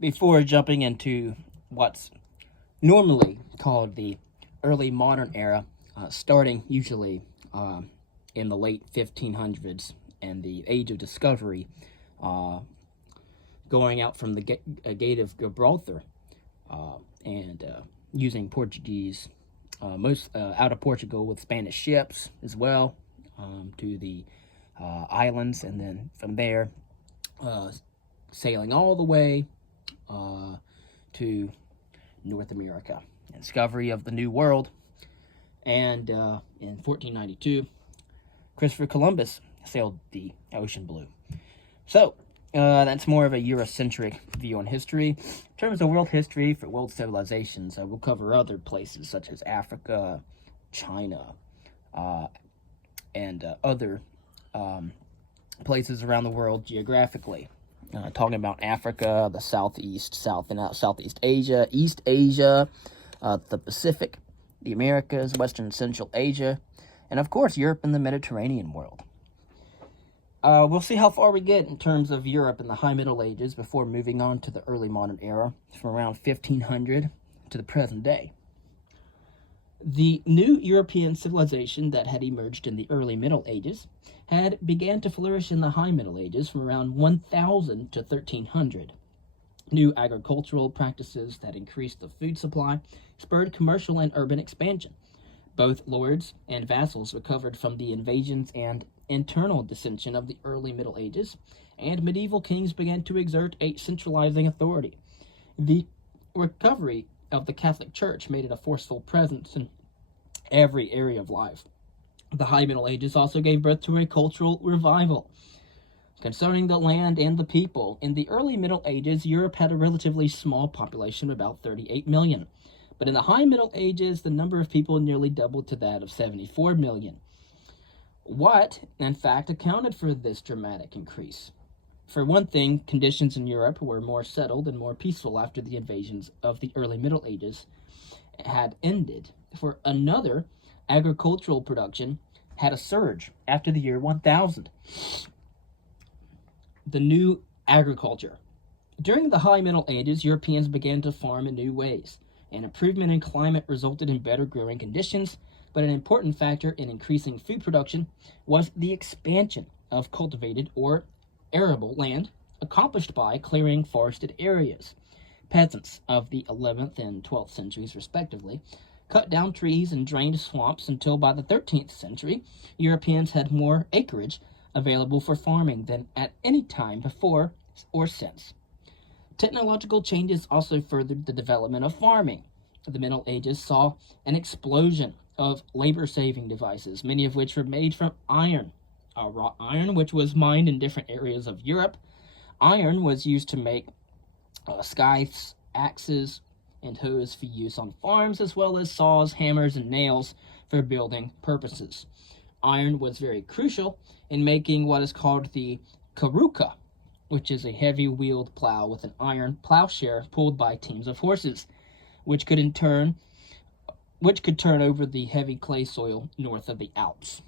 Before jumping into what's normally called the early modern era, starting usually in the late 1500s and the Age of Discovery, uh, going out from the Gate of Gibraltar and using Portuguese, most out of Portugal with Spanish ships as well, to the islands, and then from there uh, sailing all the way uh, to North America. Discovery of the New World, and in 1492, Christopher Columbus sailed the ocean blue. So, that's more of a Eurocentric view on history. In terms of world history for world civilizations, we'll cover other places such as Africa, China, uh, and other um, places around the world geographically. Talking about Africa, the Southeast, Southeast Asia, East Asia, the Pacific, the Americas, Western Central Asia, and of course Europe and the Mediterranean world. We'll see how far we get in terms of Europe in the High Middle Ages before moving on to the early modern era, from around 1500 to the present day. The new European civilization that had emerged in the early Middle Ages had began to flourish in the High Middle Ages from around 1000 to 1300. New agricultural practices that increased the food supply spurred commercial and urban expansion. Both lords and vassals recovered from the invasions and internal dissension of the early Middle Ages, and medieval kings began to exert a centralizing authority. The recovery of the Catholic Church made it a forceful presence in every area of life. The High Middle Ages also gave birth to a cultural revival. Concerning the land and the people, in the early Middle Ages, Europe had a relatively small population of about 38 million. But in the High Middle Ages, the number of people nearly doubled to that of 74 million. What, in fact, accounted for this dramatic increase? For one thing, conditions in Europe were more settled and more peaceful after the invasions of the early Middle Ages had ended. For another, agricultural production had a surge after the year 1000. The new agriculture. During the High Middle Ages, Europeans began to farm in new ways. An improvement in climate resulted in better growing conditions, but an important factor in increasing food production was the expansion of cultivated or arable land, accomplished by clearing forested areas. Peasants of the 11th and 12th centuries, respectively, cut down trees and drained swamps until by the 13th century, Europeans had more acreage available for farming than at any time before or since. Technological changes also furthered the development of farming. The Middle Ages saw an explosion of labor-saving devices, many of which were made from iron. Wrought iron, which was mined in different areas of Europe. Iron was used to make scythes, axes, and hoes for use on farms, as well as saws, hammers, and nails for building purposes. Iron was very crucial in making what is called the karuka, which is a heavy-wheeled plow with an iron plowshare pulled by teams of horses, which could turn over the heavy clay soil north of the Alps.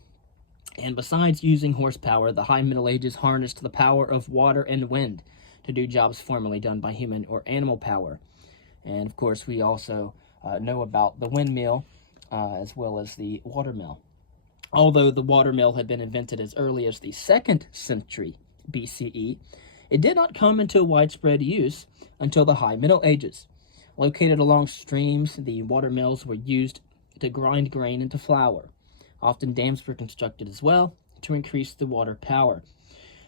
And besides using horsepower, the High Middle Ages harnessed the power of water and wind to do jobs formerly done by human or animal power. And of course, we also know about the windmill as well as the watermill. Although the watermill had been invented as early as the 2nd century BCE, it did not come into widespread use until the High Middle Ages. Located along streams, the watermills were used to grind grain into flour. Often dams were constructed as well to increase the water power.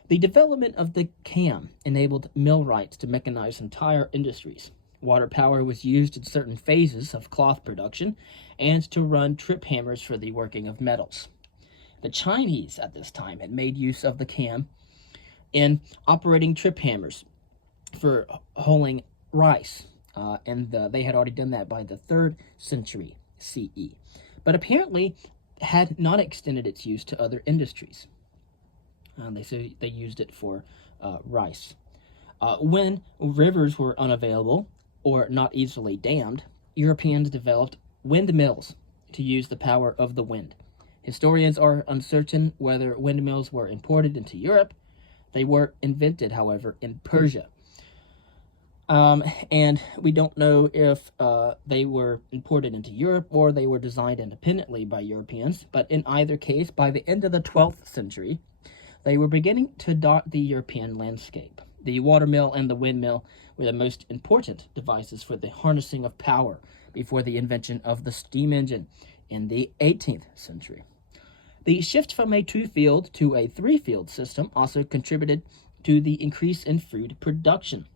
The development of the cam enabled millwrights to mechanize entire industries. Water power was used in certain phases of cloth production and to run trip hammers for the working of metals. The Chinese at this time had made use of the cam in operating trip hammers for hulling rice, and they had already done that by the 3rd century CE, but apparently had not extended its use to other industries. They say they used it for rice. When rivers were unavailable or not easily dammed, Europeans developed windmills to use the power of the wind. Historians are uncertain whether windmills were imported into Europe. They were invented, however, in Persia. And we don't know if they were imported into Europe or they were designed independently by Europeans, but in either case, by the end of the 12th century, they were beginning to dot the European landscape. The watermill and the windmill were the most important devices for the harnessing of power before the invention of the steam engine in the 18th century. The shift from a two-field to a three-field system also contributed to the increase in food production.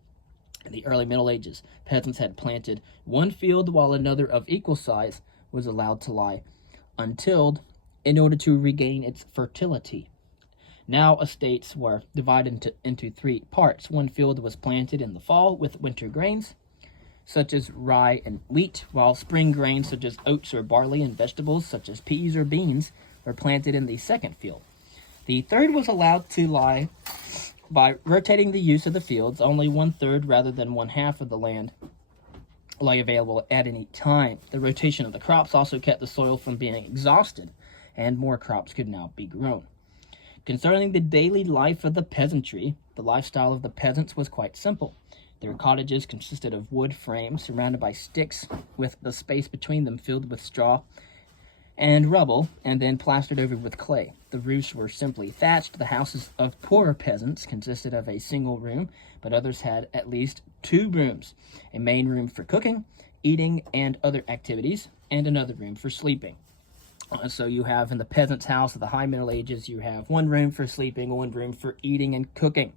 In the early Middle Ages, peasants had planted one field while another of equal size was allowed to lie untilled in order to regain its fertility. Now estates were divided into three parts. One field was planted in the fall with winter grains, such as rye and wheat, while spring grains such as oats or barley and vegetables such as peas or beans were planted in the second field. The third was allowed to lie by rotating the use of the fields. Only 1/3 rather than 1/2 of the land lay available at any time. The rotation of the crops also kept the soil from being exhausted, and more crops could now be grown. Concerning the daily life of the peasantry, the lifestyle of the peasants was quite simple. Their cottages consisted of wood frames surrounded by sticks, with the space between them filled with straw and rubble, and then plastered over with clay. The roofs were simply thatched. The houses of poorer peasants consisted of a single room, but others had at least 2 rooms, a main room for cooking, eating, and other activities, and another room for sleeping. So you have in the peasant's house of the High Middle Ages, you have one room for sleeping, one room for eating and cooking.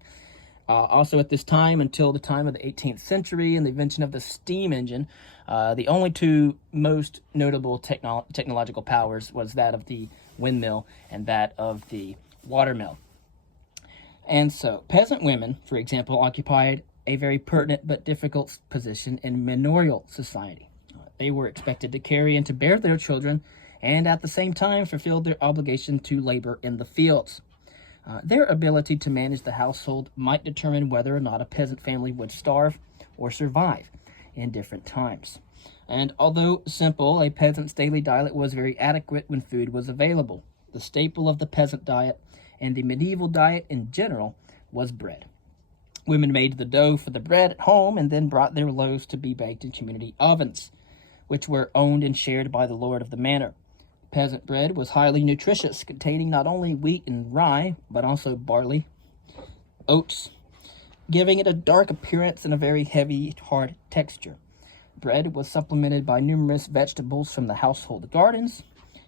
Also at this time, until the time of the 18th century and the invention of the steam engine, the only two most notable technological powers was that of the windmill and that of the watermill. And so peasant women, for example, occupied a very pertinent but difficult position in manorial society. They were expected to carry and to bear their children and at the same time fulfilled their obligation to labor in the fields. Their ability to manage the household might determine whether or not a peasant family would starve or survive in different times. And although simple, a peasant's daily diet was very adequate when food was available. The staple of the peasant diet and the medieval diet in general was bread. Women made the dough for the bread at home and then brought their loaves to be baked in community ovens, which were owned and shared by the lord of the manor. Peasant bread was highly nutritious, containing not only wheat and rye, but also barley, oats, giving it a dark appearance and a very heavy, hard texture. Bread was supplemented by numerous vegetables from the household gardens,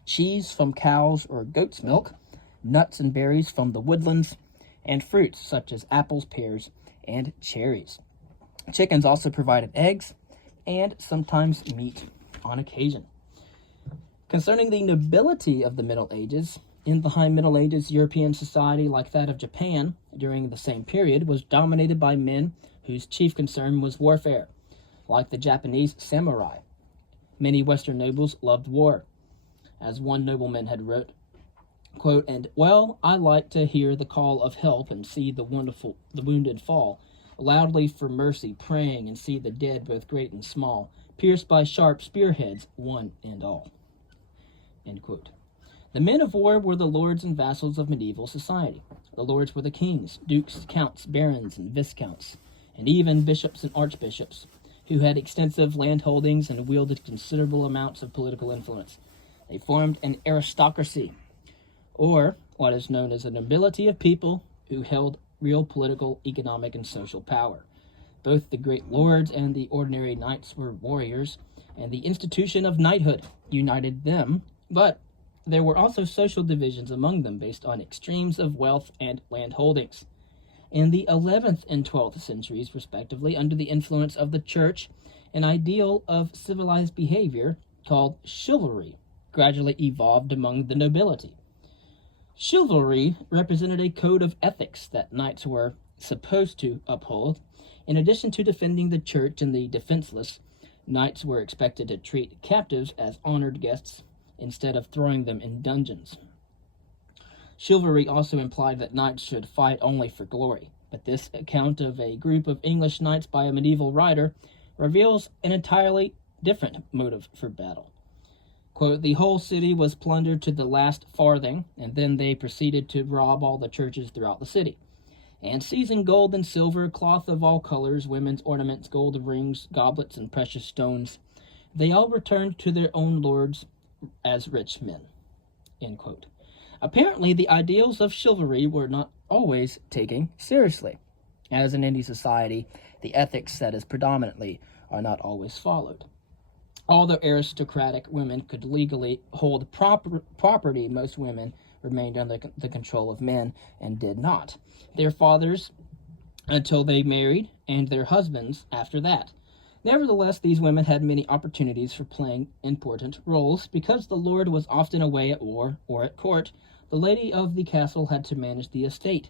cheese from cows or goat's milk, nuts and berries from the woodlands, and fruits such as apples, pears, and cherries. Chickens also provided eggs, and sometimes meat on occasion. Concerning the nobility of the Middle Ages, in the High Middle Ages, European society, like that of Japan during the same period, was dominated by men whose chief concern was warfare, like the Japanese samurai. Many Western nobles loved war. As one nobleman had wrote, quote, "And well, I like to hear the call of help and see the wounded fall, loudly for mercy praying, and see the dead, both great and small, pierced by sharp spearheads, one and all." End quote. The men of war were the lords and vassals of medieval society. The lords were the kings, dukes, counts, barons, and viscounts, and even bishops and archbishops, who had extensive landholdings and wielded considerable amounts of political influence. They formed an aristocracy, or what is known as a nobility of people who held real political, economic, and social power. Both the great lords and the ordinary knights were warriors, and the institution of knighthood united them, but there were also social divisions among them based on extremes of wealth and land holdings. In the 11th and 12th centuries, respectively, under the influence of the church, an ideal of civilized behavior called chivalry gradually evolved among the nobility. Chivalry represented a code of ethics that knights were supposed to uphold. In addition to defending the church and the defenseless, knights were expected to treat captives as honored guests instead of throwing them in dungeons. Chivalry also implied that knights should fight only for glory, but this account of a group of English knights by a medieval writer reveals an entirely different motive for battle. Quote, "The whole city was plundered to the last farthing, and then they proceeded to rob all the churches throughout the city. and seizing gold and silver, cloth of all colors, women's ornaments, gold rings, goblets, and precious stones. They all returned to their own lords as rich men. End quote. Apparently, the ideals of chivalry were not always taken seriously. As in any society, the ethics that is predominantly are not always followed. Although aristocratic women could legally hold property, most women remained under the control of men and did not. Their fathers until they married, and their husbands after that. Nevertheless, these women had many opportunities for playing important roles. Because the lord was often away at war or at court, the lady of the castle had to manage the estate.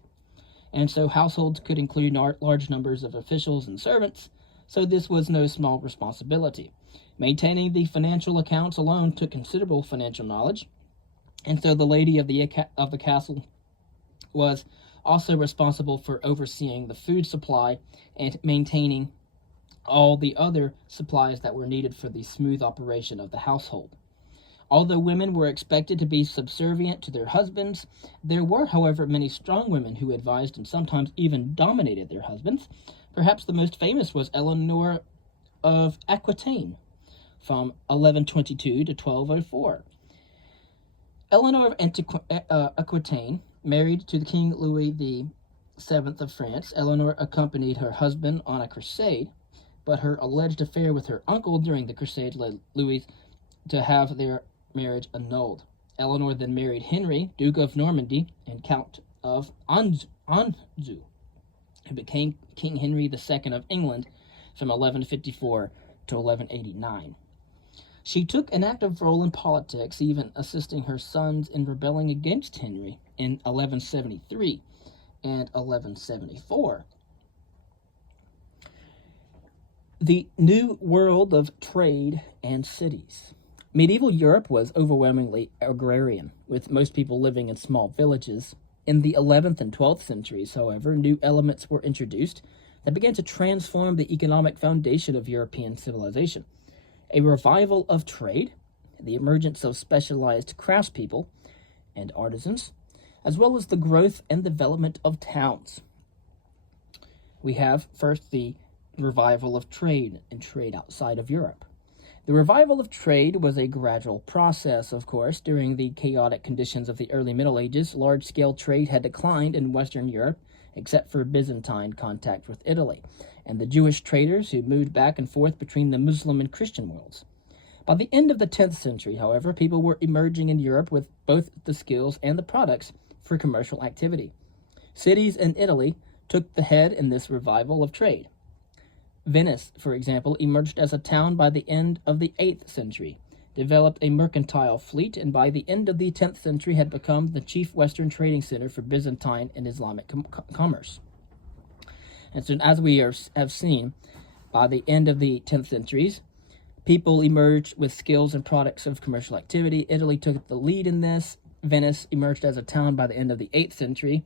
And so households could include large numbers of officials and servants, so this was no small responsibility. Maintaining the financial accounts alone took considerable financial knowledge, and so the lady of the castle was also responsible for overseeing the food supply and maintaining all the other supplies that were needed for the smooth operation of the household. Although women were expected to be subservient to their husbands, there were, however, many strong women who advised and sometimes even dominated their husbands. Perhaps the most famous was Eleanor of Aquitaine, from 1122 to 1204. Eleanor of Aquitaine, married to the King Louis VII of France, Eleanor accompanied her husband on a crusade, but her alleged affair with her uncle during the crusade led Louis to have their marriage annulled. Eleanor then married Henry, Duke of Normandy and Count of Anjou, who became King Henry II of England from 1154 to 1189. She took an active role in politics, even assisting her sons in rebelling against Henry in 1173 and 1174. The New World of Trade and Cities. Medieval Europe was overwhelmingly agrarian, with most people living in small villages. In the 11th and 12th centuries, however, new elements were introduced that began to transform the economic foundation of European civilization. A revival of trade, the emergence of specialized craftspeople and artisans, as well as the growth and development of towns. We have first the revival of trade and trade outside of Europe. The revival of trade was a gradual process, of course. During the chaotic conditions of the early Middle Ages, large-scale trade had declined in Western Europe, except for Byzantine contact with Italy, and the Jewish traders who moved back and forth between the Muslim and Christian worlds. By the end of the 10th century, however, people were emerging in Europe with both the skills and the products for commercial activity. Cities in Italy took the head in this revival of trade. Venice, for example, emerged as a town by the end of the 8th century, developed a mercantile fleet, and by the end of the 10th century had become the chief Western trading center for Byzantine and Islamic commerce. And so, as we have seen, by the end of the 10th centuries, people emerged with skills and products of commercial activity. Italy took the lead in this. Venice emerged as a town by the end of the 8th century,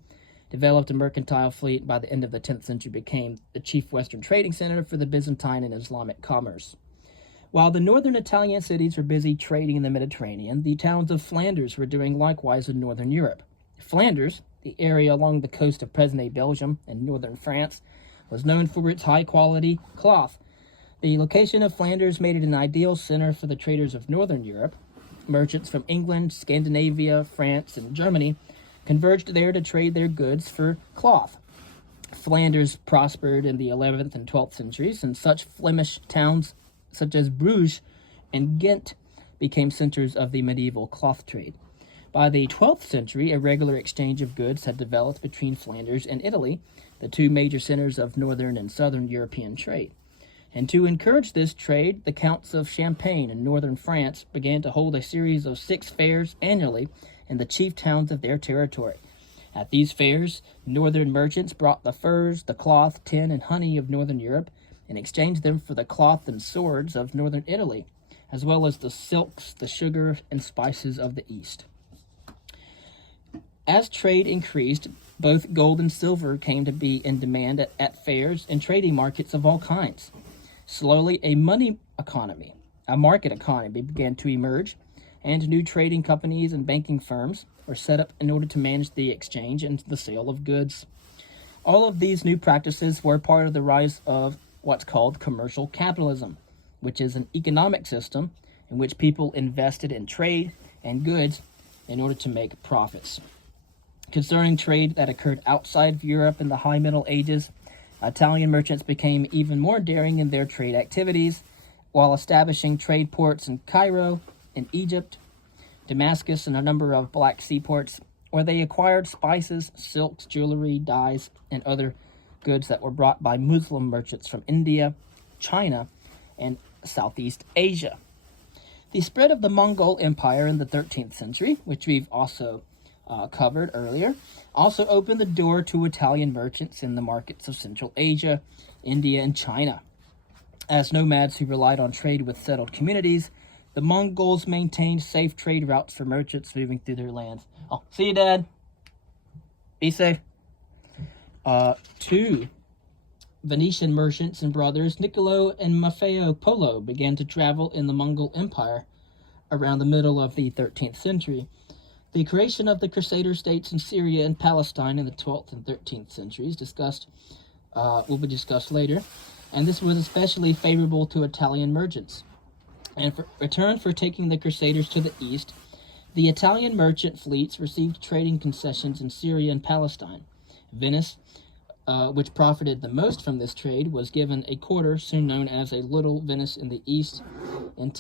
developed a mercantile fleet. By the end of the 10th century, became the chief Western trading center for the Byzantine and Islamic commerce. While the northern Italian cities were busy trading in the Mediterranean, the towns of Flanders were doing likewise in northern Europe. Flanders, the area along the coast of present-day Belgium and northern France, was known for its high-quality cloth. The location of Flanders made it an ideal center for the traders of northern Europe. Merchants from England, Scandinavia, France, and Germany converged there to trade their goods for cloth. Flanders prospered in the 11th and 12th centuries, and such Flemish towns such as Bruges and Ghent became centers of the medieval cloth trade. By the 12th century, a regular exchange of goods had developed between Flanders and Italy, the two major centers of northern and southern European trade. And to encourage this trade, the Counts of Champagne in northern France began to hold a series of 6 fairs annually in the chief towns of their territory. At these fairs, northern merchants brought the furs, the cloth, tin, and honey of northern Europe and exchanged them for the cloth and swords of northern Italy, as well as the silks, the sugar, and spices of the east. As trade increased, both gold and silver came to be in demand at fairs and trading markets of all kinds. Slowly, a market economy began to emerge, and new trading companies and banking firms were set up in order to manage the exchange and the sale of goods. All of these new practices were part of the rise of what's called commercial capitalism, which is an economic system in which people invested in trade and goods in order to make profits. Concerning trade that occurred outside of Europe in the High Middle Ages, Italian merchants became even more daring in their trade activities, while establishing trade ports in Cairo, in Egypt, Damascus, and a number of Black Sea ports, where they acquired spices, silks, jewelry, dyes, and other goods that were brought by Muslim merchants from India, China, and Southeast Asia. The spread of the Mongol Empire in the 13th century, which we've also covered earlier, also opened the door to Italian merchants in the markets of Central Asia, India, and China. As nomads who relied on trade with settled communities, the Mongols maintained safe trade routes for merchants moving through their lands. Oh, see you, Dad. Be safe. Two Venetian merchants and brothers, Niccolo and Maffeo Polo, began to travel in the Mongol Empire around the middle of the 13th century. The creation of the Crusader states in Syria and Palestine in the 12th and 13th centuries will be discussed later, and this was especially favorable to Italian merchants. And in return for taking the Crusaders to the east, the Italian merchant fleets received trading concessions in Syria and Palestine. Venice, which profited the most from this trade, was given a quarter, soon known as a Little Venice in the east, and